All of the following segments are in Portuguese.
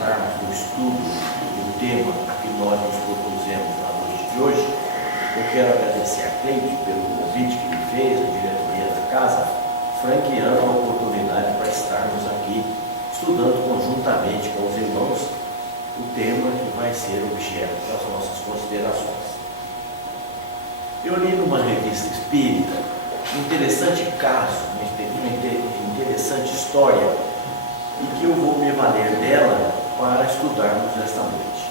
adentrarmos no estudo do tema a que nós nos propusemos na noite de hoje, eu quero agradecer a Cleide pelo convite que me fez, a diretoria da casa, franqueando a oportunidade para estarmos aqui estudando conjuntamente com os irmãos o tema que vai ser objeto das nossas considerações. Eu li numa revista espírita um interessante caso, uma interessante história, e que eu vou me valer dela para estudarmos esta noite.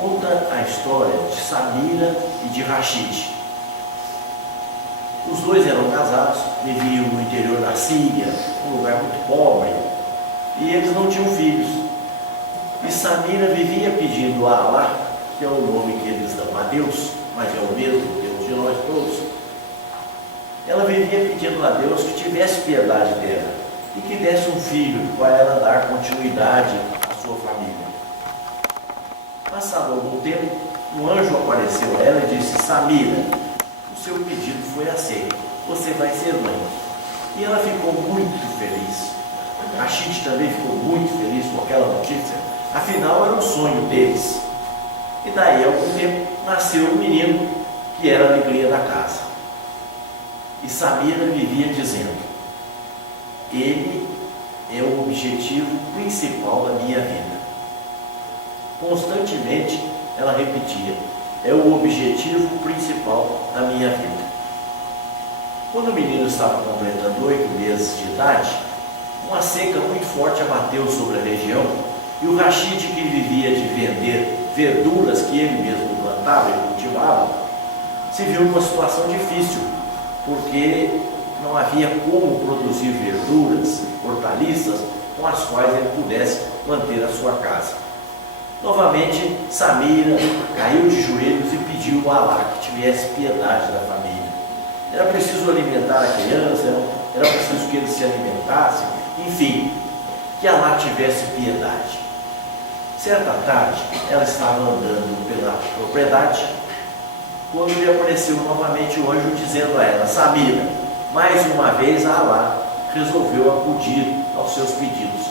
Conta a história de Samira e de Rashid. Os dois eram casados, viviam no interior da Síria, um lugar muito pobre, e eles não tinham filhos. E Samira vivia pedindo a Allah, que é o nome que eles dão a Deus, mas é o mesmo Deus de nós todos. Ela vivia pedindo a Deus que tivesse piedade dela e que desse um filho para ela dar continuidade à sua família. Passado algum tempo, um anjo apareceu a ela e disse: Samira, o seu pedido foi aceito, você vai ser mãe. E ela ficou muito feliz. Rashid também ficou muito feliz com aquela notícia, afinal era um sonho deles. E daí a algum tempo nasceu um menino que era a alegria da casa. E Samira vivia dizendo: ele é o objetivo principal da minha vida. Constantemente ela repetia: é o objetivo principal da minha vida. Quando o menino estava completando 8 meses de idade, uma seca muito forte abateu sobre a região e o Rashid, que vivia de vender verduras que ele mesmo plantava e cultivava, se viu numa situação difícil, porque não havia como produzir verduras, hortaliças com as quais ele pudesse manter a sua casa. Novamente, Samira caiu de joelhos e pediu a Allah que tivesse piedade da família. Era preciso alimentar a criança, era preciso que ele se alimentasse, enfim, que Allah tivesse piedade. Certa tarde, ela estava andando pela propriedade, quando lhe apareceu novamente o anjo dizendo a ela: Samira, mais uma vez a Allah resolveu acudir aos seus pedidos.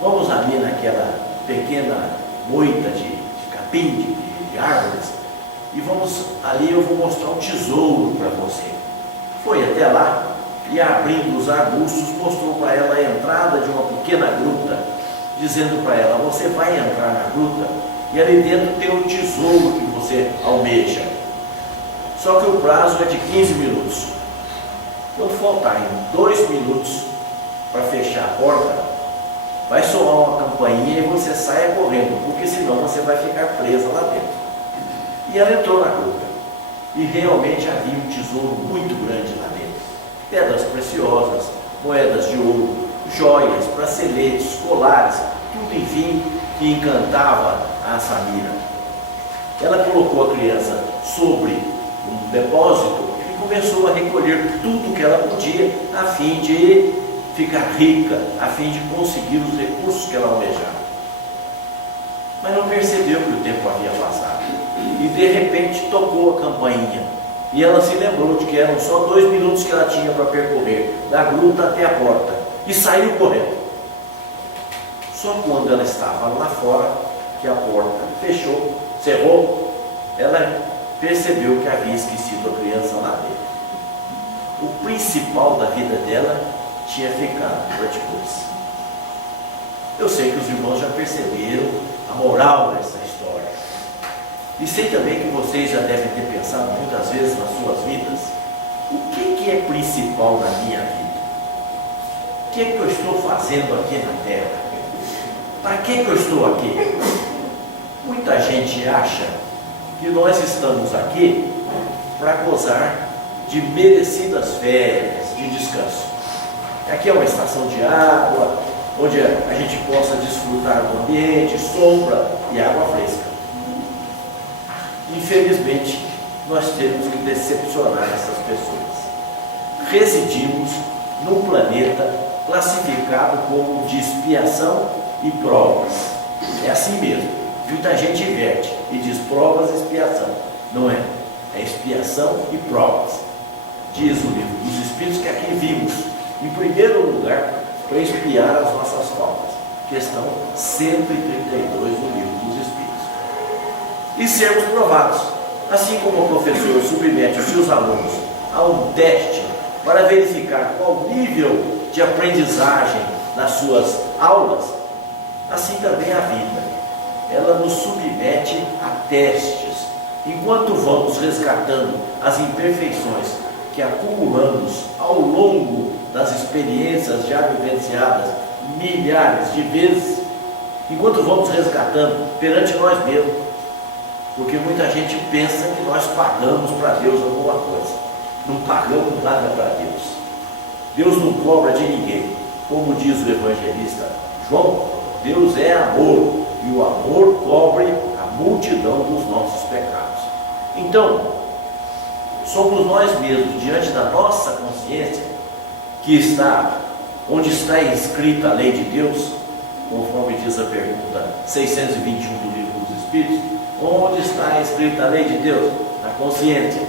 Vamos ali naquela pequena moita de capim, de árvores, e vamos ali, eu vou mostrar um tesouro para você. Foi até lá e, abrindo os arbustos, mostrou para ela a entrada de uma pequena gruta, dizendo para ela: você vai entrar na gruta e ali dentro tem um tesouro que você almeja. Só que o prazo é de 15 minutos. Quando faltarem 2 minutos para fechar a porta, vai soar uma campainha e você saia correndo, porque senão você vai ficar presa lá dentro. E ela entrou na gruta e realmente havia um tesouro muito grande lá dentro. Pedras preciosas, moedas de ouro, joias, braceletes, colares, tudo enfim que encantava a Samira. Ela colocou a criança sobre um depósito e começou a recolher tudo que ela podia a fim de ficar rica, a fim de conseguir os recursos que ela almejava. Mas não percebeu que o tempo havia passado e de repente tocou a campainha e ela se lembrou de que eram só 2 minutos que ela tinha para percorrer da gruta até a porta e saiu correndo. Só quando ela estava lá fora, que a porta fechou, cerrou, ela percebeu que havia esquecido a criança lá dentro. O principal da vida dela tinha ficado para depois. Eu sei que os irmãos já perceberam a moral dessa história. E sei também que vocês já devem ter pensado muitas vezes nas suas vidas: o que é principal na minha vida? O que é que eu estou fazendo aqui na Terra? Para que eu estou aqui? Muita gente acha que nós estamos aqui para gozar de merecidas férias, de descanso. Aqui é uma estação de água, onde a gente possa desfrutar do ambiente, sombra e água fresca. Infelizmente, nós temos que decepcionar essas pessoas. Residimos num planeta classificado como de expiação e provas. É assim mesmo. Muita gente inverte e diz provas e expiação. Não é. É expiação e provas. Diz o livro dos Espíritos que aqui vimos, em primeiro lugar, para expiar as nossas faltas. questão 132 do Livro dos Espíritos. E sermos provados, assim como o professor submete os seus alunos a um teste para verificar qual nível de aprendizagem nas suas aulas, assim também a vida. Ela nos submete a testes, enquanto vamos resgatando as imperfeições que acumulamos ao longo das experiências já vivenciadas milhares de vezes, enquanto vamos resgatando perante nós mesmos, porque muita gente pensa que nós pagamos para Deus alguma coisa. Não pagamos nada para Deus. Deus não cobra de ninguém. Como diz o evangelista João, Deus é amor, e o amor cobre a multidão dos nossos pecados. Então, somos nós mesmos, diante da nossa consciência, que está onde está escrita a lei de Deus, conforme diz a pergunta 621 do Livro dos Espíritos. Onde está escrita a lei de Deus? Na consciência.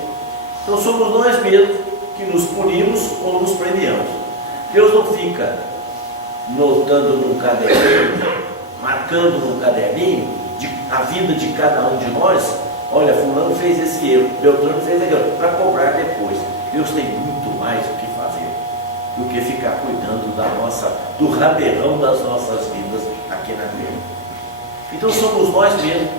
Então somos nós mesmos que nos punimos ou nos premiamos. Deus não fica notando num caderninho, marcando num caderninho a vida de cada um de nós. Olha, fulano fez esse erro, Beltrano fez aquilo, para cobrar depois. Deus tem muito mais o que fazer do que ficar cuidando do raberrão das nossas vidas aqui na terra. Então somos nós mesmos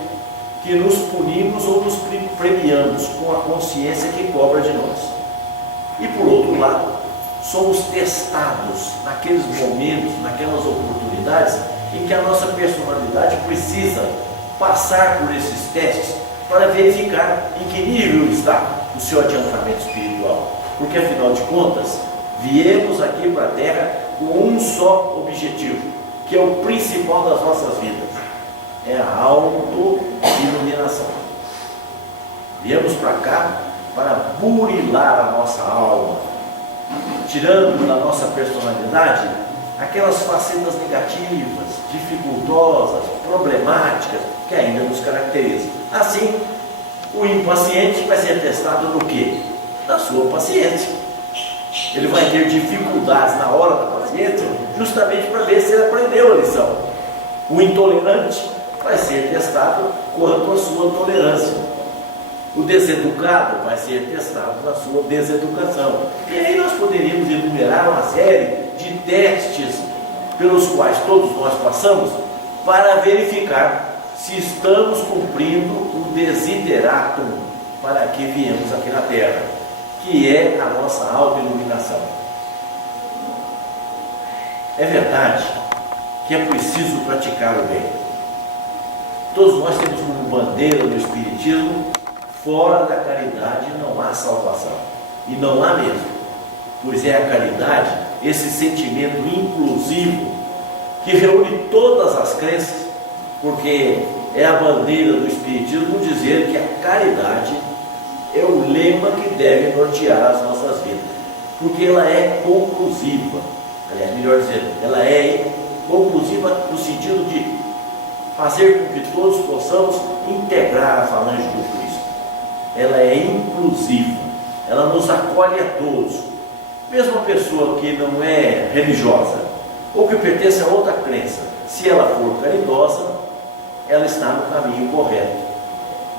que nos punimos ou nos premiamos com a consciência que cobra de nós. E por outro lado, somos testados naqueles momentos, naquelas oportunidades em que a nossa personalidade precisa passar por esses testes para verificar em que nível está o seu adiantamento espiritual. Porque afinal de contas, viemos aqui para a Terra com um só objetivo, que é o principal das nossas vidas. É a auto-iluminação. Viemos para cá para burilar a nossa alma, tirando da nossa personalidade aquelas facetas negativas, dificultosas, problemáticas que ainda nos caracterizam. Assim, o impaciente vai ser testado no quê? Na sua paciência. Ele vai ter dificuldades na hora da paciência, justamente para ver se ele aprendeu a lição. O intolerante vai ser testado quanto à sua tolerância. O deseducado vai ser testado na sua deseducação. E aí nós poderíamos enumerar uma série de testes pelos quais todos nós passamos para verificar se estamos cumprindo o desideratum para que viemos aqui na Terra, que é a nossa autoiluminação. É verdade que é preciso praticar o bem. Todos nós temos como bandeira do Espiritismo: fora da caridade não há salvação. E não há mesmo, pois é a caridade, esse sentimento inclusivo que reúne todas as crenças, porque é a bandeira do Espiritismo dizer que a caridade é o lema que deve nortear as nossas vidas, porque ela é conclusiva. Aliás, melhor dizendo, ela é conclusiva no sentido de fazer com que todos possamos integrar a falange do Cristo. Ela é inclusiva, ela nos acolhe a todos. Mesmo a pessoa que não é religiosa ou que pertence a outra crença, se ela for caridosa, ela está no caminho correto.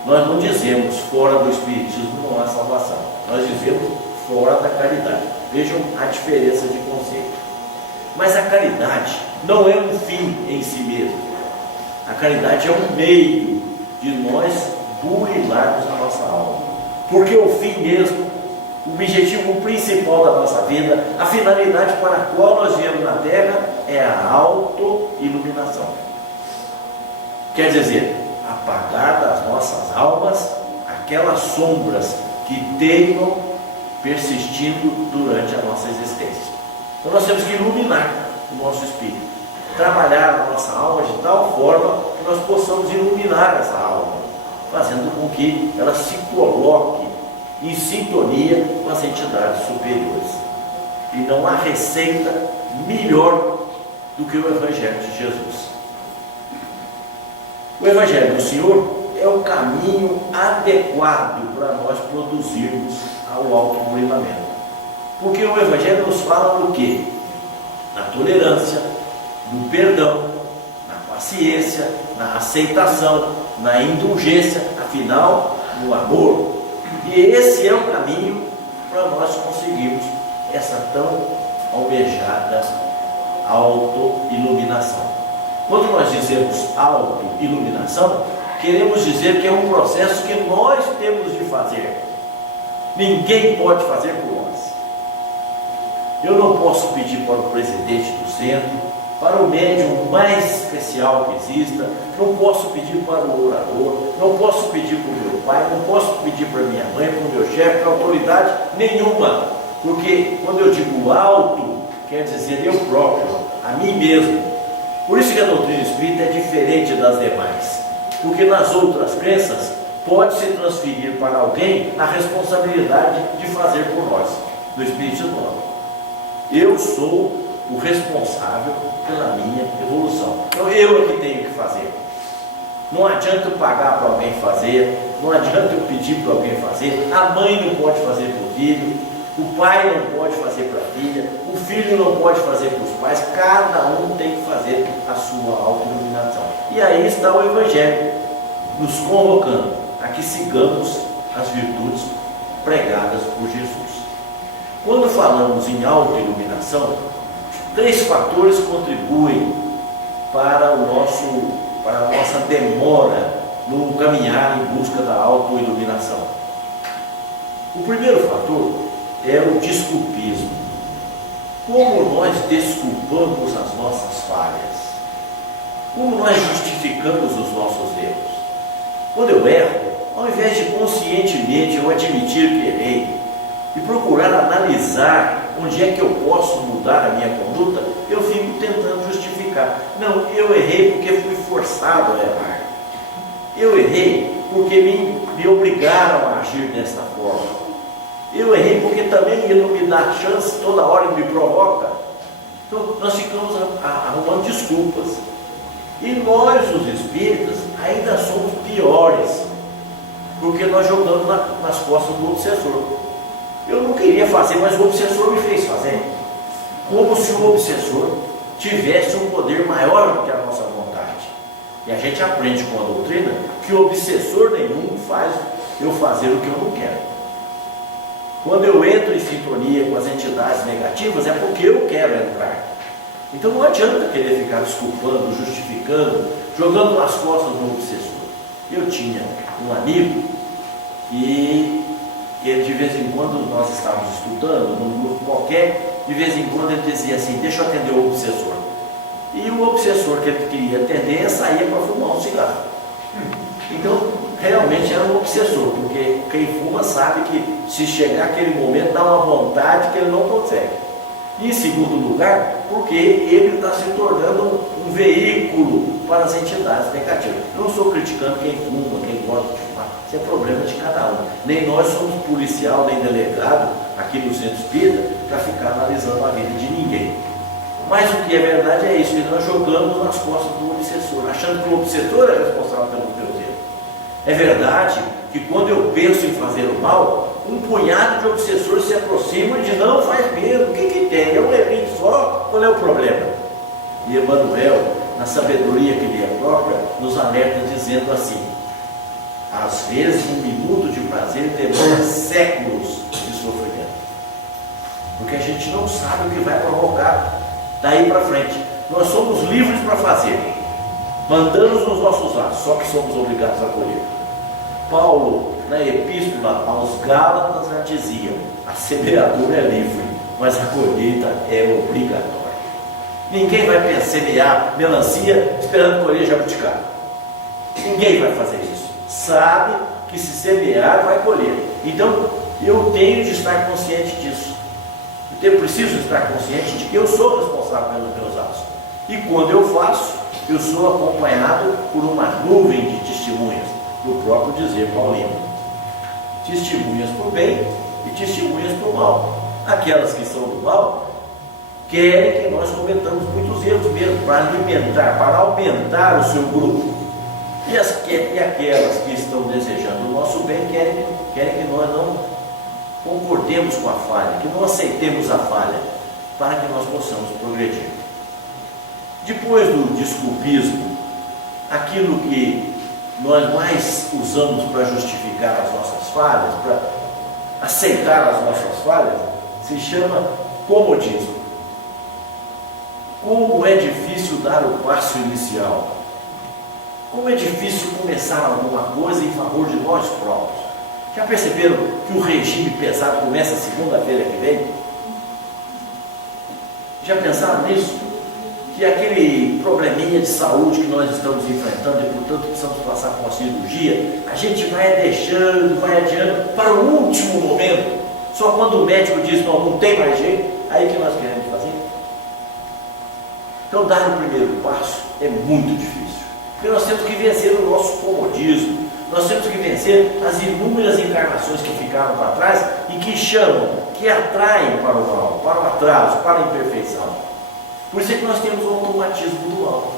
Nós não dizemos fora do Espiritismo não há salvação, nós dizemos fora da caridade. Vejam a diferença de conceito. Mas a caridade não é um fim em si mesmo. A caridade é um meio de nós burilarmos a nossa alma. Porque o fim mesmo, o objetivo principal da nossa vida, a finalidade para a qual nós viemos na Terra é a auto-iluminação. Quer dizer, apagar das nossas almas aquelas sombras que teimam persistindo durante a nossa existência. Então nós temos que iluminar o nosso espírito, trabalhar a nossa alma de tal forma que nós possamos iluminar essa alma, fazendo com que ela se coloque em sintonia com as entidades superiores. E não há receita melhor do que o Evangelho de Jesus. O Evangelho do Senhor é o caminho adequado para nós produzirmos ao autoburilamento. Porque o Evangelho nos fala do quê? Na tolerância, no perdão, paciência, na aceitação, na indulgência, afinal, no amor. E esse é o caminho para nós conseguirmos essa tão almejada autoiluminação. Quando nós dizemos autoiluminação, queremos dizer que é um processo que nós temos de fazer. Ninguém pode fazer por nós. Eu não posso pedir para o presidente do centro, para o médium mais especial que exista, não posso pedir para o orador, não posso pedir para o meu pai, não posso pedir para minha mãe, para o meu chefe, para autoridade nenhuma. Porque quando eu digo auto, quer dizer eu próprio, a mim mesmo. Por isso que a doutrina espírita é diferente das demais. Porque nas outras crenças pode-se transferir para alguém a responsabilidade de fazer por nós. No Espiritismo não. Eu sou o responsável pela minha evolução. Então eu é que tenho que fazer. Não adianta eu pagar para alguém fazer, não adianta eu pedir para alguém fazer, a mãe não pode fazer para o filho, o pai não pode fazer para a filha, o filho não pode fazer para os pais, cada um tem que fazer a sua autoiluminação. E aí está o Evangelho, nos convocando a que sigamos as virtudes pregadas por Jesus. Quando falamos em autoiluminação, 3 fatores contribuem para a nossa demora no caminhar em busca da autoiluminação. O primeiro fator é o desculpismo. Como nós desculpamos as nossas falhas? Como nós justificamos os nossos erros? Quando eu erro, ao invés de conscientemente eu admitir que errei e procurar analisar onde é que eu posso mudar a minha conduta, eu fico tentando justificar. Não, eu errei porque fui forçado a errar. Eu errei porque me obrigaram a agir desta forma. Eu errei porque também ele não me dá chance, toda hora ele me provoca. Então nós ficamos arrumando desculpas. E nós, os espíritas, ainda somos piores, porque nós jogamos nas costas do obsessor. Eu não queria fazer, mas o obsessor me fez fazer. Como se o obsessor tivesse um poder maior do que a nossa vontade. E a gente aprende com a doutrina que o obsessor nenhum faz eu fazer o que eu não quero. Quando eu entro em sintonia com as entidades negativas, é porque eu quero entrar. Então não adianta querer ficar desculpando, justificando, jogando nas costas do obsessor. Eu tinha um amigo e ele, de vez em quando, nós estávamos estudando, num grupo qualquer, de vez em quando ele dizia assim, deixa eu atender o obsessor. E o obsessor que ele queria atender saía para fumar um cigarro. Então, realmente era um obsessor, porque quem fuma sabe que se chegar aquele momento dá uma vontade que ele não consegue. E em segundo lugar, porque ele está se tornando um veículo para as entidades negativas. Eu não estou criticando quem fuma, quem gosta de fumar, isso é problema de cada um. Nem nós somos policial, nem delegado aqui no Centro Espírita para ficar analisando a vida de ninguém. Mas o que é verdade é isso, que nós jogamos nas costas do obsessor, achando que o obsessor é responsável pelos meus erros. É verdade que quando eu penso em fazer o mal, um punhado de obsessores se aproxima e diz, não, faz mesmo, o que tem? É um errinho só, qual é o problema? E Emmanuel, na sabedoria que lhe é própria, nos alerta dizendo assim, às vezes um minuto de prazer demora séculos de sofrimento. Porque a gente não sabe o que vai provocar daí para frente. Nós somos livres para fazer, mandamos nos nossos atos, só que somos obrigados a colher. Paulo, na epístola aos Gálatas, já dizia, a semeadura é livre, mas a colheita é obrigatória. Ninguém vai semear melancia esperando colher jabuticaba. Ninguém vai fazer isso. Sabe que se semear vai colher. Então, eu tenho de estar consciente disso. Eu preciso estar consciente de que eu sou responsável pelos meus atos. E quando eu faço, eu sou acompanhado por uma nuvem de testemunhas, do próprio dizer paulino. Testemunhas para o bem e testemunhas para o mal. Aquelas que são do mal querem que nós cometamos muitos erros mesmo, para aumentar o seu grupo. E aquelas que estão desejando o nosso bem querem que nós não concordemos com a falha, que não aceitemos a falha, para que nós possamos progredir. Depois do desculpismo aquilo que nós mais usamos para justificar as nossas falhas, para aceitar as nossas falhas, se chama comodismo. Como é difícil dar o passo inicial. Como é difícil começar alguma coisa em favor de nós próprios. Já perceberam que o regime pesado começa segunda-feira que vem? Já pensaram nisso? Que aquele probleminha de saúde que nós estamos enfrentando e, portanto, precisamos passar por uma cirurgia, a gente vai deixando, vai adiando para o último momento. Só quando o médico diz, não tem mais jeito, aí que nós queremos fazer. Então, dar o primeiro passo é muito difícil. Porque nós temos que vencer o nosso comodismo. Nós temos que vencer as inúmeras encarnações que ficaram para trás e que chamam, que atraem para o mal, para o atraso, para a imperfeição. Por isso é que nós temos o automatismo do mal.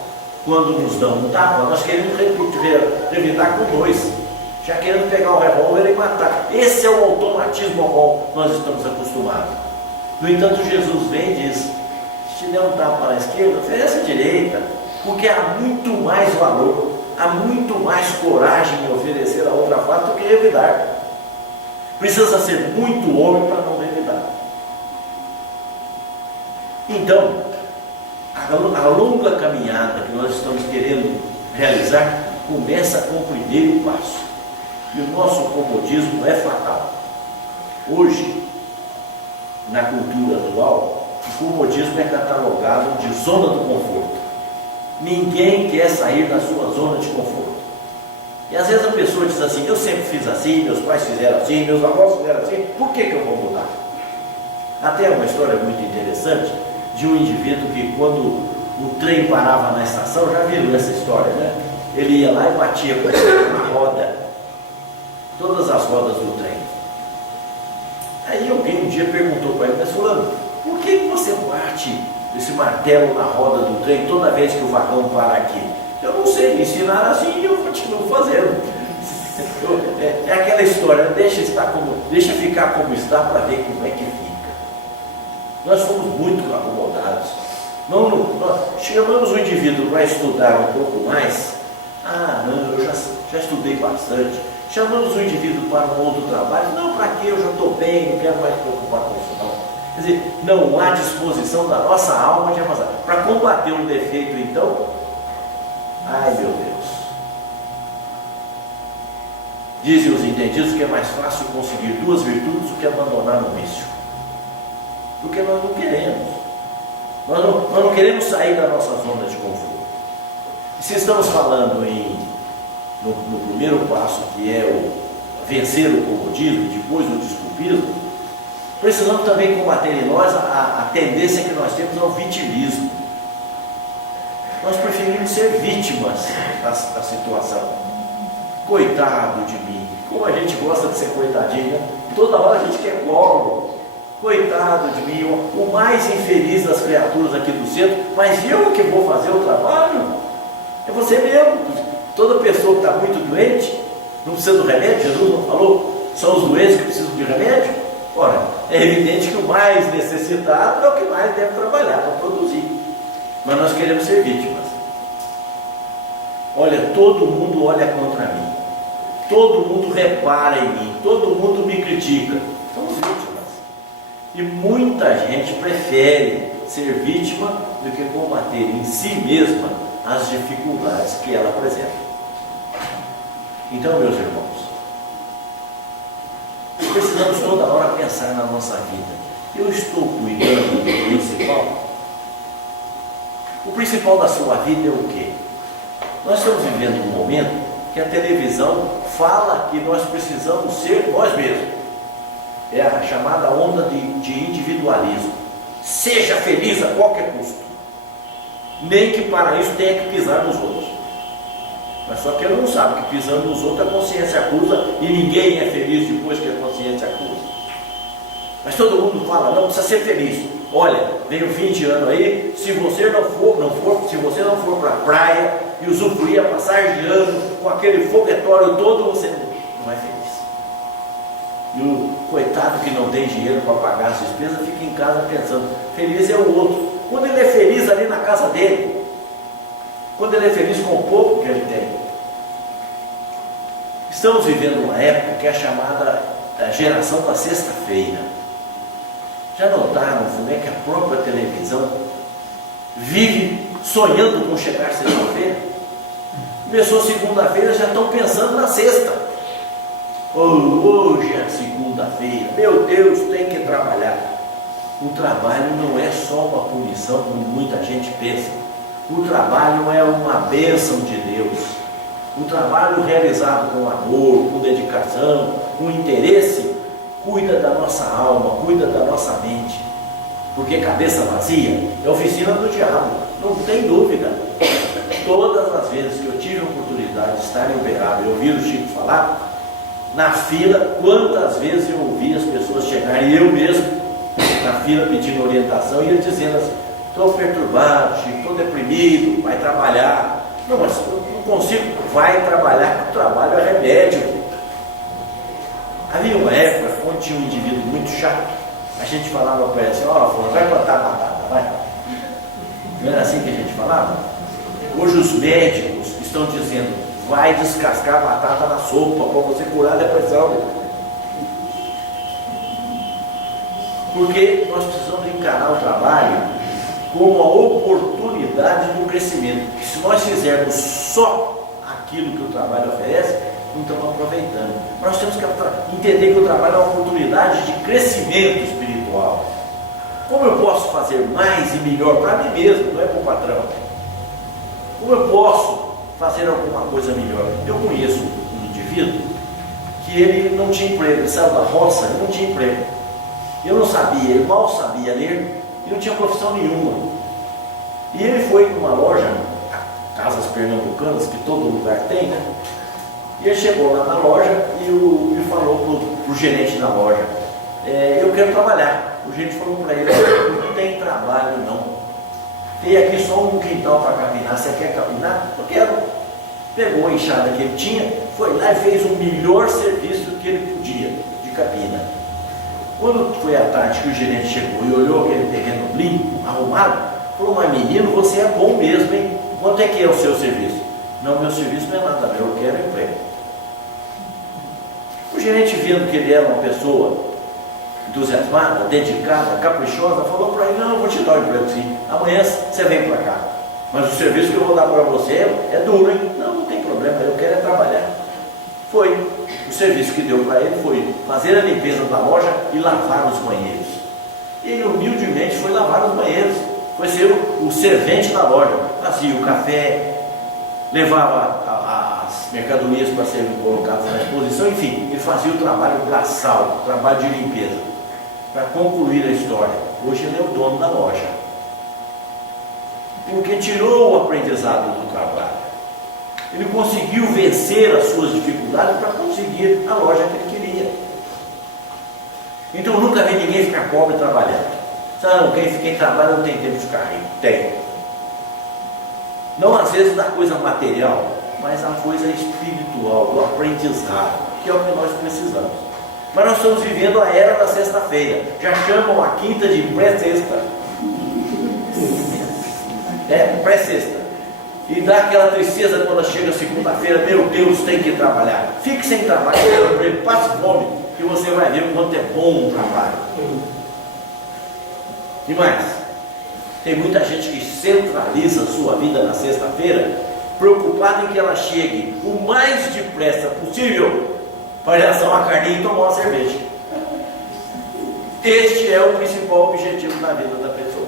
Quando nos dão um tapa, nós queremos revidar com dois. Já querendo pegar o revólver e matar. Esse é o automatismo ao qual nós estamos acostumados. No entanto, Jesus vem e diz, se te der um tapa para a esquerda, oferece a direita. Porque há muito mais valor, há muito mais coragem em oferecer a outra face do que revidar. Precisa ser muito homem para não revidar. Então, a longa caminhada que nós estamos querendo realizar começa com o primeiro passo. E o nosso comodismo é fatal. Hoje, na cultura atual, o comodismo é catalogado de zona do conforto. Ninguém quer sair da sua zona de conforto. E às vezes a pessoa diz assim, eu sempre fiz assim, meus pais fizeram assim, meus avós fizeram assim, por que eu vou mudar? Até uma história muito interessante de um indivíduo que, quando o trem parava na estação, já viram essa história, né? Ele ia lá e batia com a roda, todas as rodas do trem. Aí alguém um dia perguntou para ele, mas fulano, por que você bate esse martelo na roda do trem toda vez que o vagão para aqui? Eu não sei, me ensinaram assim e eu continuo fazendo. É aquela história, deixa ficar como está para ver como é que fica. Nós fomos muito acomodados. Nós chamamos o indivíduo para estudar um pouco mais. Eu já estudei bastante. Chamamos o indivíduo para um outro trabalho. Não, para quê? Eu já estou bem, não quero mais me preocupar com isso não. Quer dizer, não há disposição da nossa alma de avançar. Para combater um defeito, então, ai meu Deus. Dizem os entendidos que é mais fácil conseguir duas virtudes do que abandonar um vício. Porque nós não queremos. Nós não queremos sair da nossa zona de conforto. E se estamos falando no primeiro passo, que é o vencer o comodismo, depois o desculpismo, precisamos também combater em nós a tendência que nós temos ao vitimismo. Nós preferimos ser vítimas da situação. Coitado de mim. Como a gente gosta de ser coitadinho, né? Toda hora a gente quer colo. Coitado de mim, o mais infeliz das criaturas aqui do centro, mas eu que vou fazer o trabalho? É você mesmo. Toda pessoa que está muito doente, não precisa do remédio, Jesus não falou, são os doentes que precisam de remédio? Ora, é evidente que o mais necessitado é o que mais deve trabalhar para produzir. Mas nós queremos ser vítimas. Olha, todo mundo olha contra mim. Todo mundo repara em mim. Todo mundo me critica. Somos vítimas. E muita gente prefere ser vítima do que combater em si mesma as dificuldades que ela apresenta. Então, meus irmãos, precisamos toda hora pensar na nossa vida. Eu estou cuidando do principal? O principal da sua vida é o quê? Nós estamos vivendo um momento que a televisão fala que nós precisamos ser nós mesmos. É a chamada onda de individualismo. Seja feliz a qualquer custo. Nem que para isso tenha que pisar nos outros. Mas só que ele não sabe que pisando nos outros a consciência acusa e ninguém é feliz depois que a consciência acusa. Mas todo mundo fala, não, precisa ser feliz. Olha, vem o fim de ano aí, se você não for para a praia e usufruir a passagem de ano com aquele foguetório todo, você não é feliz. E o coitado que não tem dinheiro para pagar as despesas fica em casa pensando, feliz é o outro. Quando ele é feliz ali na casa dele, quando ele é feliz com o pouco que ele tem. Estamos vivendo uma época que é chamada geração da sexta-feira. Já notaram como é que a própria televisão vive sonhando com chegar sexta-feira? Começou segunda-feira, já estão pensando na sexta. Hoje é segunda-feira, meu Deus, tem que trabalhar. O trabalho não é só uma punição, como muita gente pensa. O trabalho é uma bênção de Deus. O trabalho realizado com amor, com dedicação, com interesse, cuida da nossa alma, cuida da nossa mente. Porque cabeça vazia é oficina do diabo, não tem dúvida. Todas as vezes que eu tive a oportunidade de estar em Uberaba e ouvir o Chico falar, na fila, quantas vezes eu ouvi as pessoas chegarem, eu mesmo, na fila pedindo orientação, e ele dizendo assim: estou perturbado, Chico, estou deprimido, vai trabalhar. Não, mas eu não consigo. Vai trabalhar, que o trabalho é remédio. Havia uma época onde tinha um indivíduo muito chato, a gente falava para ele assim: ó, vai plantar batata, vai. Não era assim que a gente falava? Hoje os médicos estão dizendo: vai descascar a batata na sopa para você curar a depressão. Porque nós precisamos encarar o trabalho como uma oportunidade do crescimento. Que se nós fizermos só aquilo que o trabalho oferece, não estamos aproveitando. Nós temos que entender que o trabalho é uma oportunidade de crescimento espiritual. Como eu posso fazer mais e melhor para mim mesmo, não é para o patrão? Como eu posso fazer alguma coisa melhor? Eu conheço um indivíduo que ele não tinha emprego, ele saiu da roça, ele não tinha emprego. Eu não sabia, ele mal sabia ler e não tinha profissão nenhuma. E ele foi numa loja, casas pernambucanas, que todo lugar tem, né? E ele chegou lá na loja e falou para o gerente da loja: eu quero trabalhar. O gerente falou para ele: não tem trabalho não. Tem aqui só um quintal para capinar. Você quer capinar? Eu quero. Pegou a enxada que ele tinha, foi lá e fez o melhor serviço que ele podia de capina. Quando foi à tarde que o gerente chegou e olhou aquele terreno limpo, arrumado, falou: mas menino, você é bom mesmo, hein? Quanto é que é o seu serviço? Não, meu serviço não é nada, eu quero emprego. O gerente, vendo que ele era uma pessoa entusiasmada, dedicada, caprichosa, falou para ele: não, eu vou te dar o emprego sim, amanhã você vem para cá. Mas o serviço que eu vou dar para você é duro, hein? Não, não tem problema, eu quero é trabalhar. Foi. O serviço que deu para ele foi fazer a limpeza da loja e lavar os banheiros. Ele humildemente foi lavar os banheiros. Foi ser o servente da loja. Fazia o café, levava as mercadorias para serem colocadas na exposição, enfim, ele fazia o trabalho braçal, o trabalho de limpeza. Para concluir a história, hoje ele é o dono da loja. Porque tirou o aprendizado do trabalho. Ele conseguiu vencer as suas dificuldades para conseguir a loja que ele queria. Então eu nunca vi ninguém ficar pobre trabalhando. Não, quem fica em trabalho não tem tempo de ficar rico. Tem. Não às vezes da coisa material, mas da coisa espiritual, do aprendizado, que é o que nós precisamos. Mas nós estamos vivendo a era da sexta-feira. Já chamam a quinta de pré-sexta. Pré-sexta. E dá aquela tristeza quando chega segunda-feira: meu Deus, tem que trabalhar. Fique sem trabalho, passe fome, que você vai ver o quanto é bom o trabalho. E mais, tem muita gente que centraliza a sua vida na sexta-feira, preocupada em que ela chegue o mais depressa possível para ir assar uma carninha e tomar uma cerveja. Este é o principal objetivo da vida da pessoa.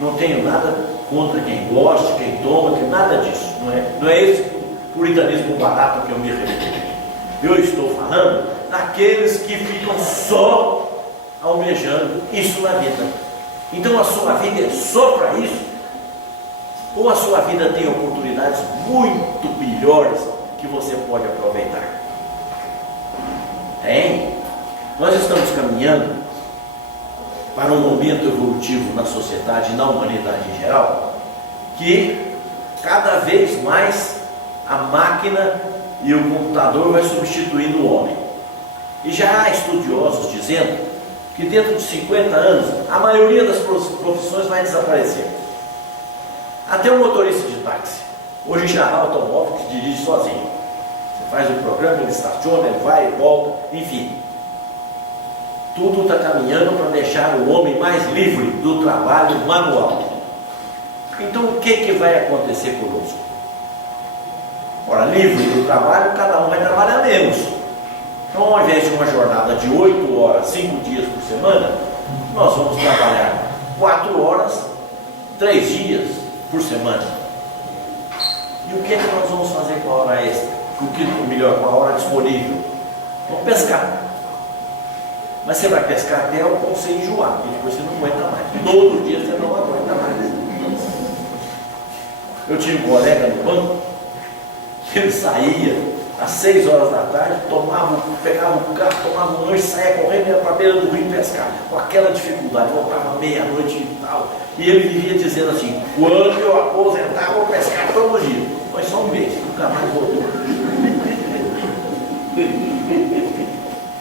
Não tenho nada contra quem gosta, quem toma, nada disso. Não é esse puritanismo barato que eu me refiro. Eu estou falando daqueles que ficam só almejando isso na vida. Então a sua vida é só para isso? Ou a sua vida tem oportunidades muito melhores que você pode aproveitar? Tem. Nós estamos caminhando para um momento evolutivo na sociedade e na humanidade em geral, que cada vez mais a máquina e o computador vai substituindo o homem. E já há estudiosos dizendo que dentro de 50 anos a maioria das profissões vai desaparecer. Até o motorista de táxi. Hoje já há automóvel que dirige sozinho. Você faz o programa, ele estaciona, ele vai e volta, enfim. Tudo está caminhando para deixar o homem mais livre do trabalho manual. Então o que vai acontecer conosco? Ora, livre do trabalho, cada um vai trabalhar menos. Então, ao invés de uma jornada de 8 horas, 5 dias por semana, nós vamos trabalhar 4 horas, 3 dias por semana. E o que nós vamos fazer com a hora extra? Ou melhor, com a hora disponível? Vamos pescar. Mas você vai pescar até o ponto você enjoar, porque depois você não aguenta mais. Todo dia você não aguenta mais. Eu tinha um colega no banco, que ele saía às 6 horas da tarde, pegava o carro, tomava um lanche, saía correndo e ia para a beira do rio pescar, com aquela dificuldade, voltava meia-noite e tal. E ele vivia dizendo assim: quando eu aposentar, vou pescar todo dia. Foi só um mês, nunca mais voltou.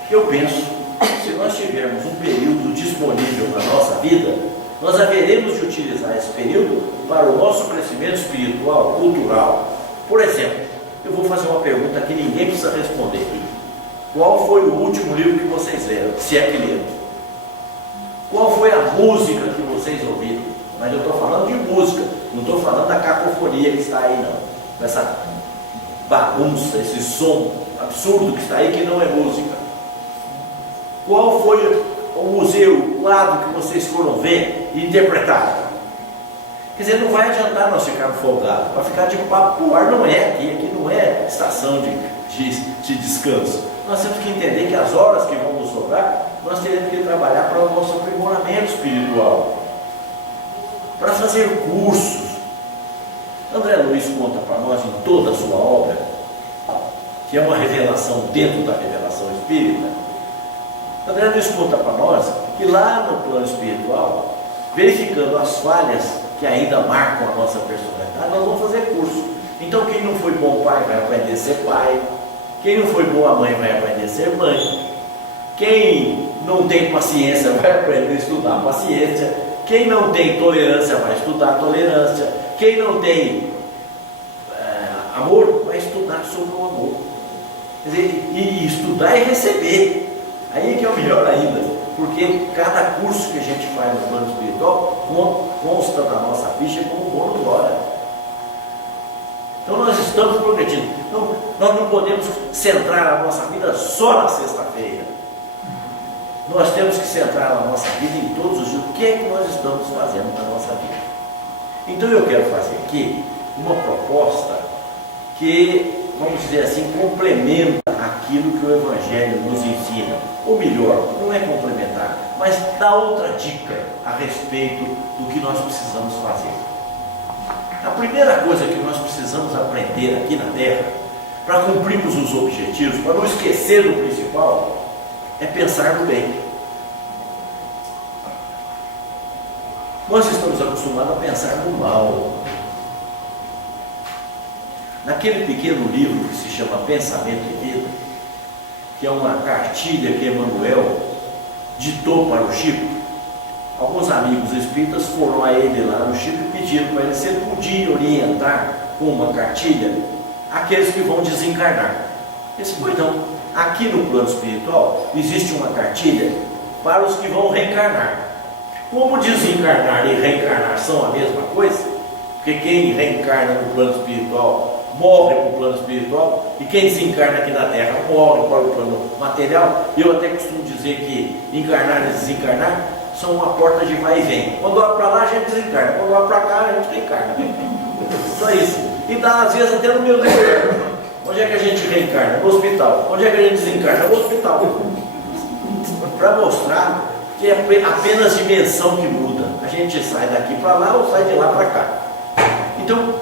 Eu penso, se nós tivermos um período disponível na nossa vida, nós haveremos de utilizar esse período para o nosso crescimento espiritual, cultural. Por exemplo, eu vou fazer uma pergunta que ninguém precisa responder. Qual foi o último livro que vocês leram, se é que leram? Qual foi a música que vocês ouviram? Mas eu estou falando de música, não estou falando da cacofonia que está aí não. Essa bagunça, esse som absurdo que está aí, que não é música. Qual foi o museu, o quadro que vocês foram ver e interpretaram? Quer dizer, não vai adiantar nós ficarmos folgados. Para ficar de papo pro ar não é aqui não é estação de descanso. Nós temos que entender que as horas que vão nos sobrar, nós teremos que trabalhar para o nosso aprimoramento espiritual, para fazer cursos. André Luiz conta para nós em toda a sua obra, que é uma revelação dentro da revelação espírita. André Luiz conta para nós que lá no plano espiritual, verificando as falhas que ainda marcam a nossa personalidade, nós vamos fazer curso. Então quem não foi bom pai vai aprender a ser pai, quem não foi boa mãe vai aprender a ser mãe, quem não tem paciência vai aprender a estudar paciência, quem não tem tolerância vai estudar tolerância, quem não tem amor vai estudar sobre o amor. Quer dizer, e estudar e receber. Aí é que é o melhor ainda, porque cada curso que a gente faz no plano espiritual consta da nossa ficha como bônus hora. Então nós estamos progredindo. Então, nós não podemos centrar a nossa vida só na sexta-feira. Nós temos que centrar a nossa vida em todos os dias. O que é que nós estamos fazendo na nossa vida? Então eu quero fazer aqui uma proposta que, vamos dizer assim, complementa aquilo que o Evangelho nos ensina. Ou melhor, não é complementar, mas dá outra dica a respeito do que nós precisamos fazer. A primeira coisa que nós precisamos aprender aqui na Terra, para cumprirmos os objetivos, para não esquecer do principal, é pensar no bem. Nós estamos acostumados a pensar no mal. Naquele pequeno livro que se chama Pensamento e Vida, que é uma cartilha que Emmanuel ditou para o Chico, alguns amigos espíritas foram a ele lá no Chico e pediram para ele se ele podia orientar com uma cartilha aqueles que vão desencarnar. Ele disse: pois não, aqui no plano espiritual existe uma cartilha para os que vão reencarnar. Como desencarnar e reencarnar são a mesma coisa, porque quem reencarna no plano espiritual morre para o plano espiritual, e quem desencarna aqui na Terra morre para o plano material. Eu até costumo dizer que encarnar e desencarnar são uma porta de vai e vem. Quando olha para lá a gente desencarna, quando olha para cá a gente reencarna. Só isso. E dá às vezes até no meio do inferno. Onde é que a gente reencarna? No hospital. Onde é que a gente desencarna? No hospital. Para mostrar que é apenas dimensão que muda. A gente sai daqui para lá ou sai de lá para cá. Então,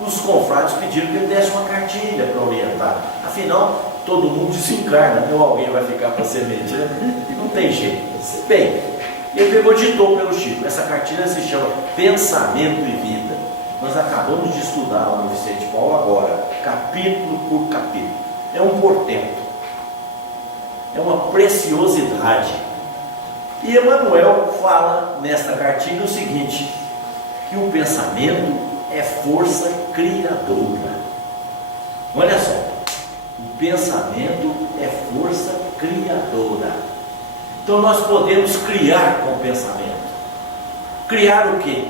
os confrades pediram que ele desse uma cartilha para orientar. Afinal, todo mundo desencarna, ou alguém vai ficar para semente, né? Não tem jeito. Bem, ele pegou, ditou pelo Chico. Essa cartilha se chama Pensamento e Vida. Nós acabamos de estudar lá no Vicente Paulo agora, capítulo por capítulo. É um portento. É uma preciosidade. E Emmanuel fala nesta cartilha o seguinte, que o pensamento é força criadora. Olha só, o pensamento é força criadora. Então nós podemos criar com o pensamento. Criar o quê?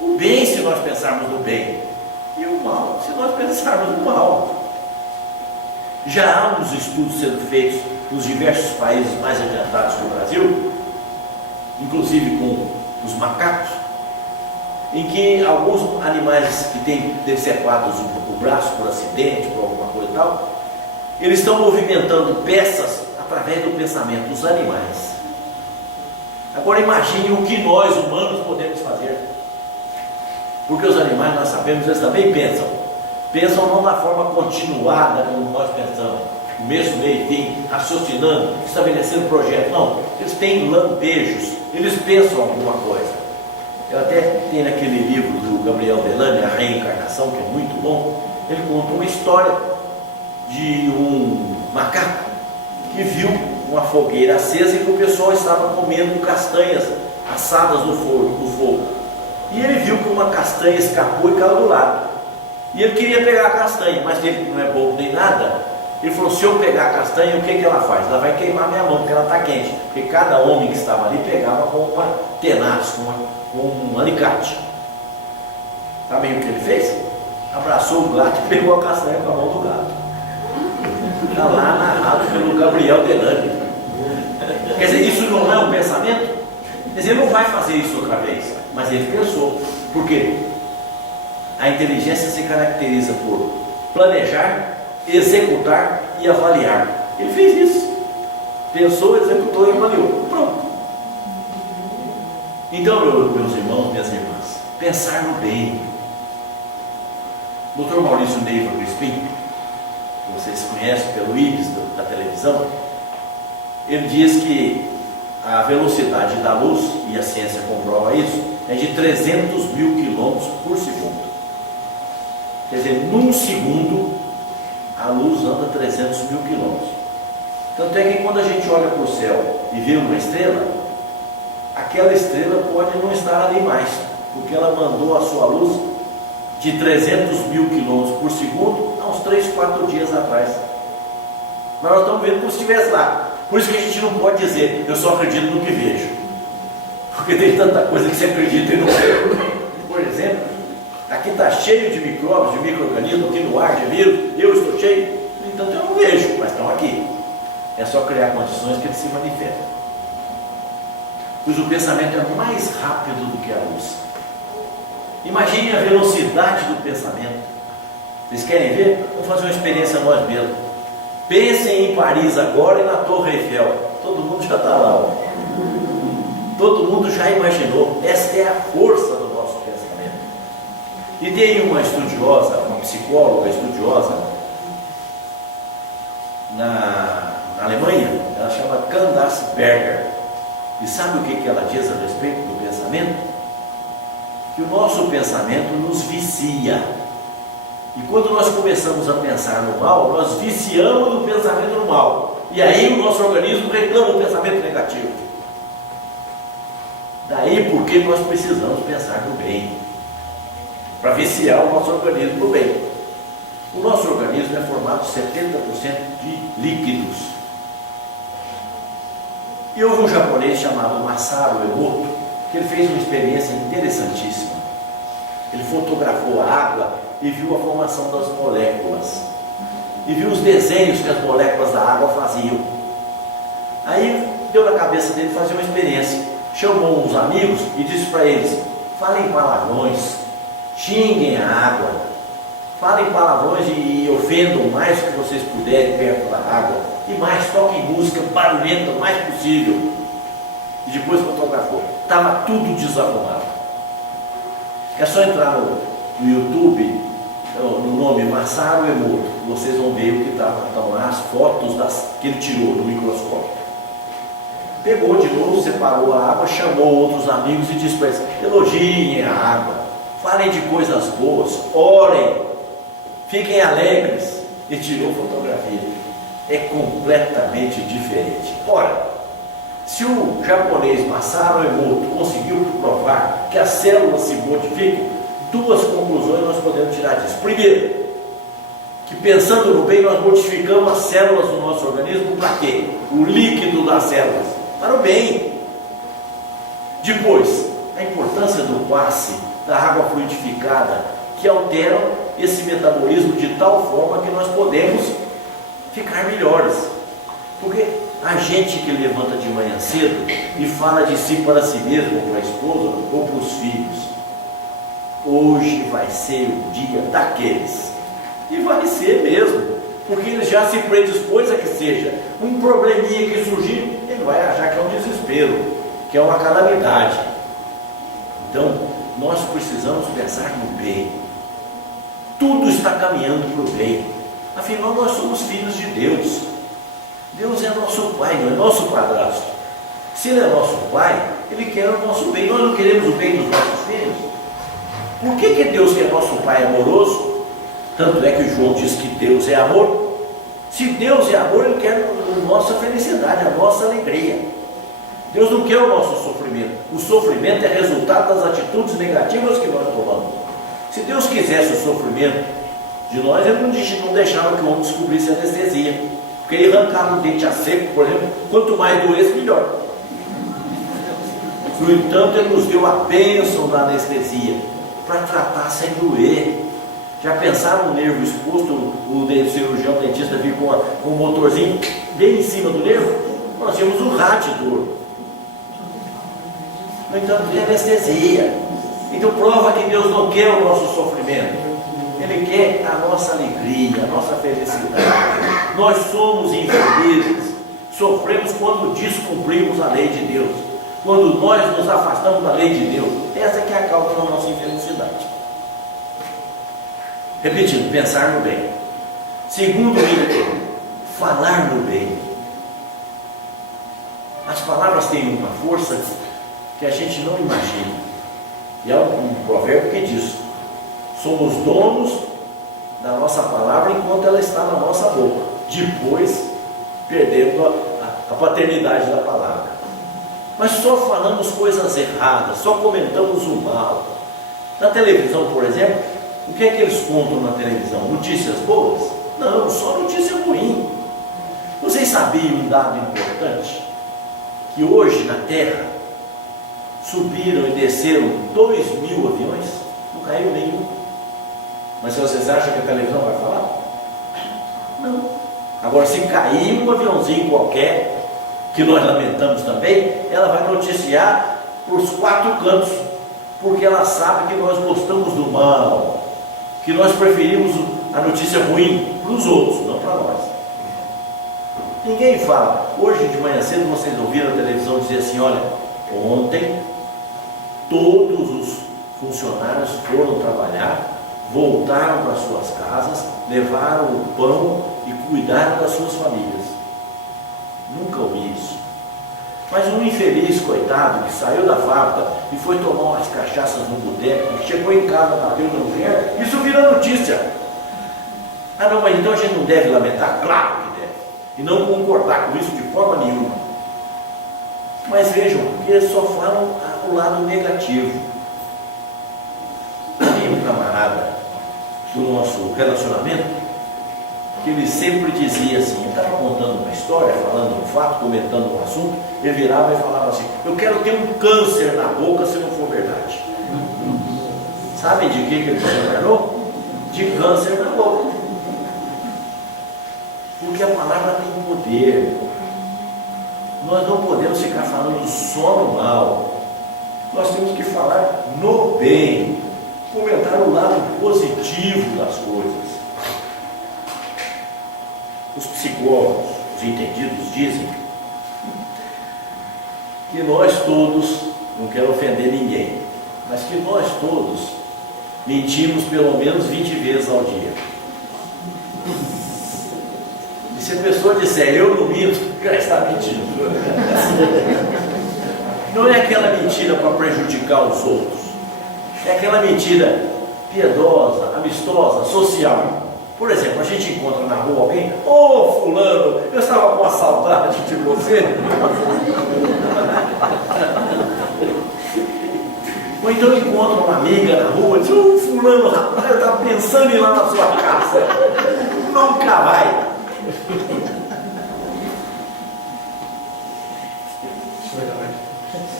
O bem, se nós pensarmos no bem, e o mal, se nós pensarmos no mal. Já há uns estudos sendo feitos nos diversos países mais adiantados que o Brasil, inclusive com os macacos, em que alguns animais que têm decepados o braço por acidente, por alguma coisa e tal, eles estão movimentando peças através do pensamento dos animais. Agora imagine o que nós humanos podemos fazer. Porque os animais, nós sabemos, eles também pensam. Pensam não da forma continuada como nós pensamos, começo, meio, fim, raciocinando, estabelecendo projeto. Não, eles têm lampejos, eles pensam alguma coisa. Eu até tenho naquele livro do Gabriel Delane, A Reencarnação, que é muito bom. Ele conta uma história de um macaco que viu uma fogueira acesa e que o pessoal estava comendo castanhas assadas no fogo. E ele viu que uma castanha escapou e caiu do lado. E ele queria pegar a castanha, mas ele que não é bobo nem nada, ele falou: se eu pegar a castanha, o que ela faz? Ela vai queimar minha mão, porque ela está quente. Porque cada homem que estava ali pegava com uma tenaz, com um alicate. Sabe o que ele fez? Abraçou o gato e pegou a castanha com a mão do gato. Está lá narrado pelo Gabriel Delane. Quer dizer, isso não é um pensamento? Quer dizer, ele não vai fazer isso outra vez, mas ele pensou. Por quê? A inteligência se caracteriza por planejar, executar e avaliar. Ele fez isso. Pensou, executou e avaliou. Pronto. Então, meus irmãos, minhas irmãs, pensar no bem. Dr. Maurício Neiva Crispim, que vocês conhecem pelo Ibis da televisão, ele diz que a velocidade da luz, e a ciência comprova isso, é de 300 mil quilômetros por segundo. Quer dizer, num segundo, a luz anda 300 mil quilômetros. Tanto é que quando a gente olha para o céu e vê uma estrela, aquela estrela pode não estar ali mais, porque ela mandou a sua luz de 300 mil quilômetros por segundo há uns 3, 4 dias atrás. Mas nós estamos vendo como se estivesse lá. Por isso que a gente não pode dizer: eu só acredito no que vejo. Porque tem tanta coisa que você acredita e não vê. Por exemplo, aqui está cheio de micróbios, de micro-organismos, aqui no ar, de vírus, eu estou cheio. Então eu não vejo, mas estão aqui. É só criar condições que eles se manifestam. Pois o pensamento é mais rápido do que a luz. Imagine a velocidade do pensamento. Vocês querem ver? Vamos fazer uma experiência nós mesmos. Pensem em Paris agora e na Torre Eiffel. Todo mundo já está lá. Ó. Todo mundo já imaginou. Essa é a força do nosso pensamento. E tem uma estudiosa, uma psicóloga estudiosa na Alemanha, ela chama Candace Berger. E sabe o que ela diz a respeito do pensamento? Que o nosso pensamento nos vicia. E quando nós começamos a pensar no mal, nós viciamos o pensamento no mal. E aí o nosso organismo reclama o pensamento negativo. Daí porque nós precisamos pensar no bem, para viciar o nosso organismo no bem. O nosso organismo é formado 70% de líquidos. E houve um japonês chamado Masaru Emoto, que ele fez uma experiência interessantíssima. Ele fotografou a água e viu a formação das moléculas. E viu os desenhos que as moléculas da água faziam. Aí deu na cabeça dele fazer uma experiência. Chamou uns amigos e disse para eles: falem palavrões, xinguem a água, falem palavrões e ofendam o mais que vocês puderem perto da água. E mais, toquem música barulhenta o mais possível. E depois fotografou. Estava tudo desarrumado. É só entrar no YouTube, no nome Masaru Emoto, vocês vão ver o que estão lá, as fotos que ele tirou do microscópio. Pegou de novo, separou a água, chamou outros amigos e disse para eles: elogiem a água, falem de coisas boas, orem, fiquem alegres. E tirou fotografia. É completamente diferente. Ora, se o japonês Masaru Emoto conseguiu provar que as células se modificam, Duas conclusões nós podemos tirar disso. Primeiro, que pensando no bem, nós modificamos as células do nosso organismo para quê? O líquido das células, para o bem. Depois, a importância do passe da água fluidificada, que alteram esse metabolismo de tal forma que nós podemos ficar melhores. Porque a gente que levanta de manhã cedo e fala de si para si mesmo, ou para a esposa, ou para os filhos, hoje vai ser o dia daqueles. E vai ser mesmo, porque ele já se predispôs a que seja um probleminha que surgir, ele vai achar que é um desespero, que é uma calamidade. Então, nós precisamos pensar no bem. Tudo está caminhando para o bem. Afinal, nós somos filhos de Deus. Deus é nosso Pai, não é nosso padrasto. Se Ele é nosso Pai, Ele quer o nosso bem. Nós não queremos o bem dos nossos filhos. Por que Deus, que é nosso Pai amoroso, tanto é que João diz que Deus é amor? Se Deus é amor, Ele quer a nossa felicidade, a nossa alegria. Deus não quer o nosso sofrimento. O sofrimento é resultado das atitudes negativas que nós tomamos. Se Deus quisesse o sofrimento de nós, Ele não deixava que o homem descobrisse a anestesia. Porque ele arrancava um dente a seco, por exemplo, quanto mais doesse, melhor. No entanto, Ele nos deu a bênção da anestesia, para tratar sem doer. Já pensaram no nervo exposto, o cirurgião dentista vir com um motorzinho bem em cima do nervo? Nós tínhamos um rato de dor. No entanto, tem anestesia. Então prova que Deus não quer o nosso sofrimento. Ele quer a nossa alegria, a nossa felicidade. Nós somos infelizes, sofremos quando descumprimos a lei de Deus, quando nós nos afastamos da lei de Deus. Essa que é a causa da nossa infelicidade. Repetindo, pensar no bem. Segundo item, falar no bem. As palavras têm uma força que a gente não imagina. E há um provérbio que diz: somos donos da nossa palavra enquanto ela está na nossa boca. Depois, perdemos a paternidade da palavra. Mas só falamos coisas erradas, só comentamos o mal. Na televisão, por exemplo, o que é que eles contam na televisão? Notícias boas? Não, só notícia ruim. Vocês sabiam um dado importante? Que hoje na Terra subiram e desceram 2.000 aviões, não caiu nenhum. Mas se vocês acham que a televisão vai falar? Não. Agora, se cair um aviãozinho qualquer, que nós lamentamos também, ela vai noticiar por os 4 cantos, porque ela sabe que nós gostamos do mal, que nós preferimos a notícia ruim para os outros, não para nós. Ninguém fala. Hoje de manhã cedo vocês ouviram a televisão dizer assim: olha, ontem todos os funcionários foram trabalhar, voltaram para suas casas, levaram o pão e cuidaram das suas famílias. Nunca ouvi isso. Mas um infeliz coitado que saiu da fábrica e foi tomar umas cachaças no boteco, chegou em casa, bateu na mulher, isso vira notícia. Ah não, mas então a gente não deve lamentar? Claro que deve. E não concordar com isso de forma nenhuma. Mas vejam, eles só falam o lado negativo. Tem um camarada do nosso relacionamento que ele sempre dizia assim, ele estava contando uma história, falando um fato, comentando um assunto, ele virava e falava assim: eu quero ter um câncer na boca se não for verdade. Sabe de que ele se enganou? De câncer na boca. Porque a palavra tem poder. Nós não podemos ficar falando só no mal. Nós temos que falar no bem, comentar o lado positivo das coisas. Os psicólogos, os entendidos, dizem que nós todos, não quero ofender ninguém, mas que nós todos mentimos pelo menos 20 vezes ao dia. E se a pessoa disser eu não minto, já está mentindo. Não é aquela mentira para prejudicar os outros, é aquela mentira piedosa, amistosa, social. Por exemplo, a gente encontra na rua alguém: ô fulano, eu estava com uma saudade de você. Ou então encontra uma amiga na rua e diz: fulano, rapaz, eu estava pensando em ir lá na sua casa. Nunca vai.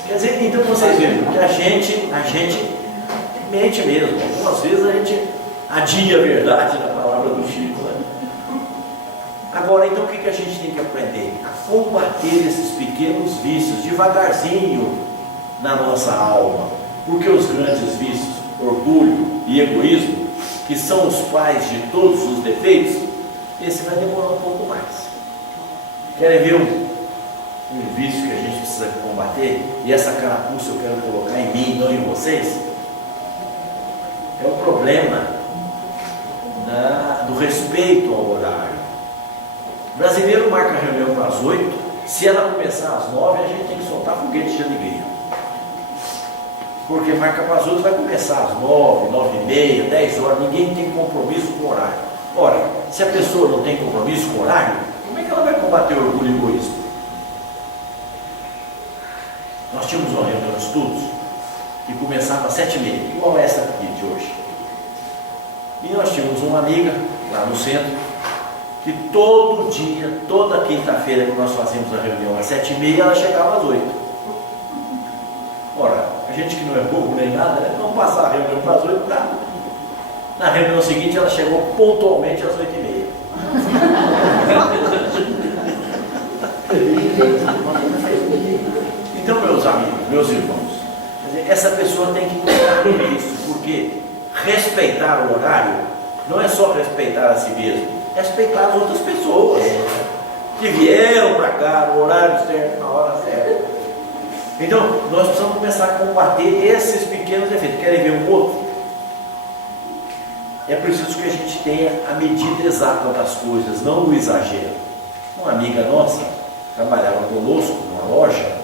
Quer dizer, então vocês veem que a gente mente mesmo. Algumas vezes a gente adia a verdade na palavra do Chico. Né? Agora, então, o que a gente tem que aprender? A combater esses pequenos vícios devagarzinho na nossa alma. Porque os grandes vícios, orgulho e egoísmo, que são os pais de todos os defeitos, esse vai demorar um pouco mais. Querem ver um vício que a gente precisa combater? E essa carapuça eu quero colocar em mim, não em vocês. É o problema do respeito ao horário. O brasileiro marca a reunião para as 8, se ela começar às 9, a gente tem que soltar foguete de alegria. Porque marca para as 8, vai começar às 9, 9h30, 10 horas, ninguém tem compromisso com o horário. Ora, se a pessoa não tem compromisso com o horário, como é que ela vai combater o orgulho e o egoísmo? Nós tínhamos uma reunião de estudos que começava às 7h30, igual essa aqui de hoje. E nós tínhamos uma amiga lá no centro, que todo dia, toda quinta-feira que nós fazíamos a reunião às 7h30, ela chegava às 8. Ora, a gente que não é bobo nem nada, né? Não passar a reunião para as 8, tá? Na reunião seguinte ela chegou pontualmente às 8h30. Então, meus amigos, meus irmãos, quer dizer, essa pessoa tem que cuidar disso, porque respeitar o horário não é só respeitar a si mesmo, é respeitar as outras pessoas que vieram para cá no horário certo, na hora certa. Então, nós precisamos começar a combater esses pequenos defeitos. Querem ver um outro? É preciso que a gente tenha a medida exata das coisas, não o exagero. Uma amiga nossa trabalhava conosco numa loja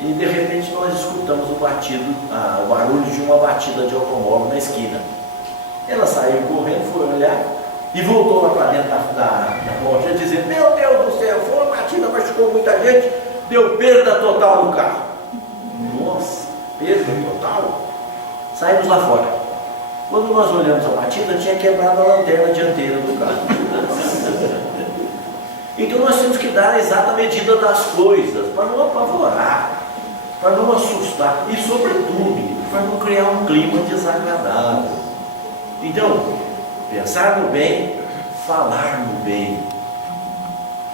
e de repente nós escutamos o barulho de uma batida de automóvel na esquina. Ela saiu correndo, foi olhar e voltou lá para dentro da loja dizendo: meu Deus do céu, foi uma batida, machucou muita gente, deu perda total no carro. Nossa, perda total? Saímos lá fora. Quando nós olhamos a batida, tinha quebrado a lanterna dianteira do carro. Então nós temos que dar a exata medida das coisas, para não apavorar, para não assustar e, sobretudo, para não criar um clima desagradável. Então, pensar no bem, falar no bem,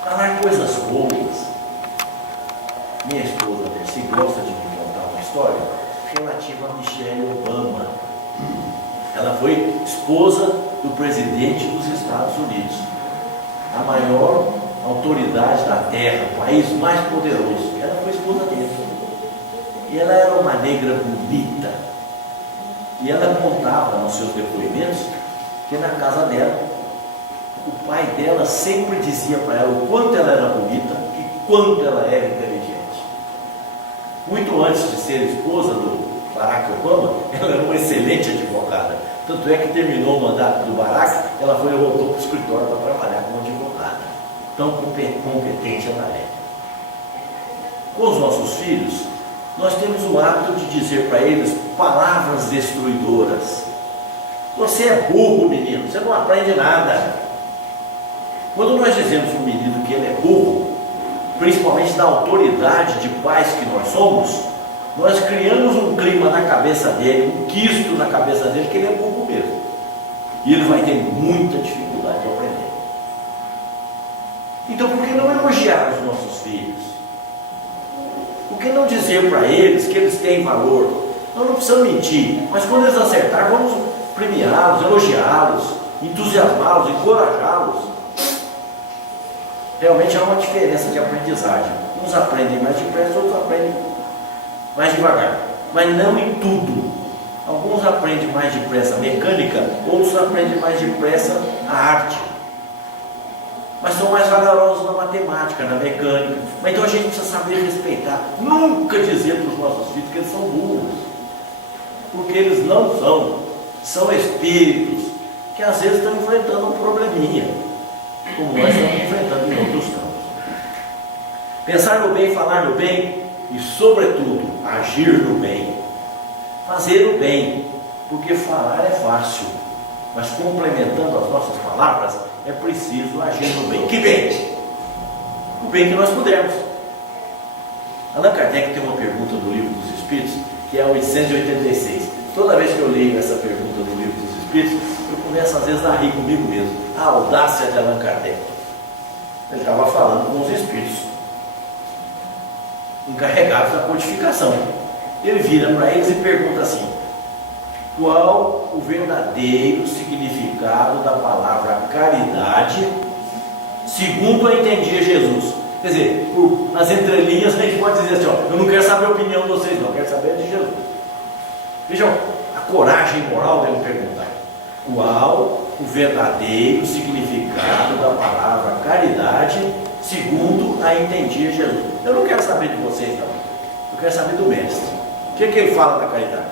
falar coisas boas. Minha esposa, Mercy, gosta de me contar uma história relativa a Michelle Obama. Ela foi esposa do presidente dos Estados Unidos, a maior autoridade da terra, o país mais poderoso. Ela foi esposa dele. E ela era uma negra bonita. E ela contava nos seus depoimentos que na casa dela, o pai dela sempre dizia para ela o quanto ela era bonita e quanto ela era inteligente. Muito antes de ser esposa do Barack Obama, ela era uma excelente advogada. Tanto é que terminou o mandato do Barack, ela voltou para o escritório para trabalhar como advogada. Tão competente ela é. Com os nossos filhos, nós temos o hábito de dizer para eles palavras destruidoras. Você é burro, menino, você não aprende nada. Quando nós dizemos para o menino que ele é burro, principalmente da autoridade de pais que nós somos, nós criamos um clima na cabeça dele, um quisto na cabeça dele, que ele é burro mesmo. E ele vai ter muita dificuldade de aprender. Então, por que não elogiar os nossos filhos? Por que não dizer para eles que eles têm valor? Nós não precisamos mentir, mas quando eles acertarem, vamos premiá-los, elogiá-los, entusiasmá-los, encorajá-los. Realmente há uma diferença de aprendizagem. Uns aprendem mais depressa, outros aprendem mais devagar, mas não em tudo. Alguns aprendem mais depressa a mecânica, outros aprendem mais depressa a arte. Mas são mais valorosos na matemática, na mecânica. Mas então a gente precisa saber respeitar. Nunca dizer para os nossos filhos que eles são burros. Porque eles não são. São espíritos que às vezes estão enfrentando um probleminha, como nós estamos enfrentando em outros campos. Pensar no bem, falar no bem e, sobretudo, agir no bem. fazer o bem, porque falar é fácil, mas complementando as nossas palavras, é preciso agir no bem. Que bem? O bem que nós pudermos. Allan Kardec tem uma pergunta do Livro dos Espíritos, que é a 886. Toda vez que eu leio essa pergunta do Livro dos Espíritos, eu começo às vezes a rir comigo mesmo. A audácia de Allan Kardec. Ele estava falando com os Espíritos encarregados da codificação. Ele vira para eles e pergunta assim: qual o verdadeiro significado da palavra caridade, segundo a entendia Jesus? Quer dizer, nas entrelinhas a gente pode dizer assim: ó, eu não quero saber a opinião de vocês, não, eu quero saber de Jesus. Vejam a coragem moral dele perguntar: qual o verdadeiro significado da palavra caridade, segundo a entendia Jesus? Eu não quero saber de vocês, não. Eu quero saber do Mestre. O que ele fala da caridade?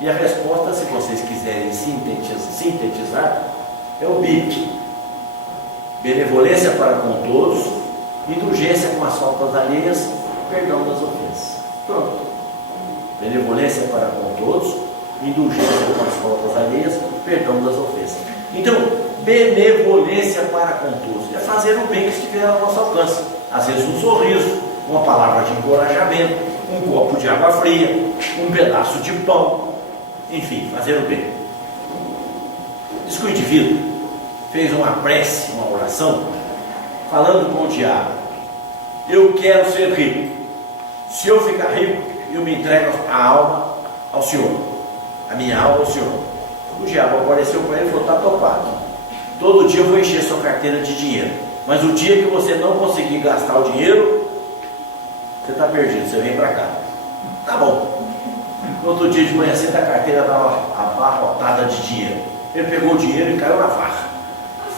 E a resposta, se vocês quiserem sintetizar, é o BIP: benevolência para com todos, indulgência com as faltas alheias, perdão das ofensas. Pronto. Benevolência para com todos, indulgência com as faltas alheias, perdão das ofensas. Então, benevolência para com todos é fazer o bem que estiver ao nosso alcance. Às vezes um sorriso, uma palavra de encorajamento, um copo de água fria, um pedaço de pão, enfim, fazer o bem. Diz que o indivíduo fez uma prece, uma oração, falando com o diabo: eu quero ser rico. Se eu ficar rico, eu me entrego a alma ao Senhor, a minha alma ao Senhor. O diabo apareceu para ele e falou: está topado. Todo dia eu vou encher sua carteira de dinheiro, mas o dia que você não conseguir gastar o dinheiro, você está perdido, você vem para cá. Tá bom. No outro dia de manhã cedo a carteira estava abarrotada de dinheiro. Ele pegou o dinheiro e caiu na farra.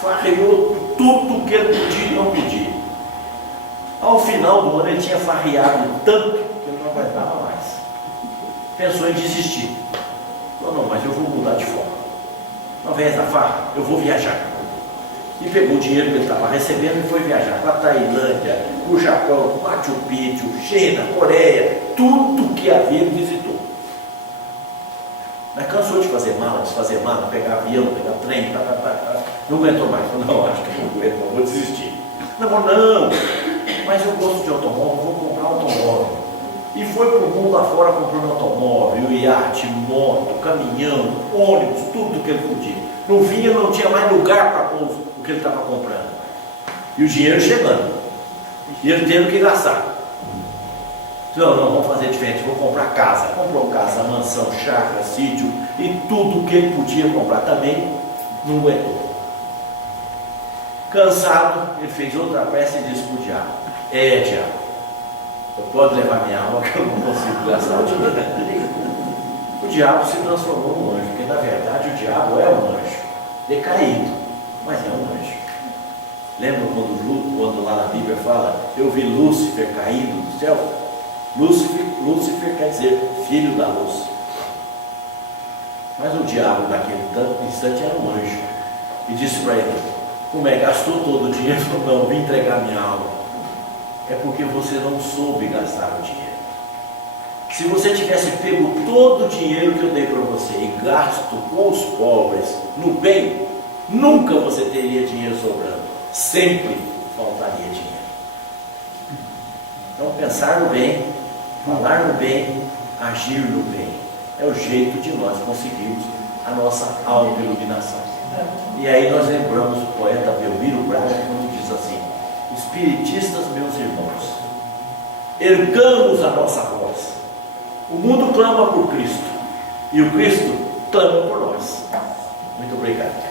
Farreou tudo que ele podia e não pedia. Ao final do ano ele tinha farreado tanto que ele não aguentava mais. Pensou em desistir. Falou: não, mas eu vou mudar de forma. Ao invés da farra, eu vou viajar. E pegou o dinheiro que ele estava recebendo e foi viajar para a Tailândia, para o Japão, Machu Picchu, China, Coreia, tudo que havia ele visitou. Mas cansou de fazer mala, desfazer mala, pegar avião, pegar trem, não aguentou mais. Falou: não, acho que não aguento, não, vou desistir. Não, mas eu gosto de automóvel, vou comprar um automóvel. E foi para o mundo afora comprando automóvel, iate, moto, caminhão, ônibus, tudo que ele podia. No fim ele não tinha mais lugar para pôr o que ele estava comprando. E o dinheiro chegando. E ele tendo que gastar. Não, vamos fazer diferente, vou comprar casa. Comprou casa, mansão, chácara, sítio e tudo que ele podia comprar também, não aguentou. Cansado, ele fez outra prece e disse para o diabo: diabo, eu posso levar minha alma que eu não consigo gastar o dinheiro. O diabo se transformou num anjo, porque na verdade o diabo é um anjo, decaído, mas é um anjo. Lembra quando lá na Bíblia fala: eu vi Lúcifer caído do céu? Lúcifer quer dizer filho da luz. Mas o diabo naquele instante era um anjo. E disse para ele: como é, gastou todo o dinheiro? Não, vim entregar minha alma. É porque você não soube gastar o dinheiro. Se você tivesse pego todo o dinheiro que eu dei para você e gasto com os pobres no bem, nunca você teria dinheiro sobrando. Sempre faltaria dinheiro. Então, pensar no bem, falar no bem, agir no bem, é o jeito de nós conseguirmos a nossa autoiluminação. E aí nós lembramos o poeta Belmiro Braga, quando diz assim: espiritistas, meus irmãos, ergamos a nossa voz. O mundo clama por Cristo e o Cristo clama por nós. Muito obrigado.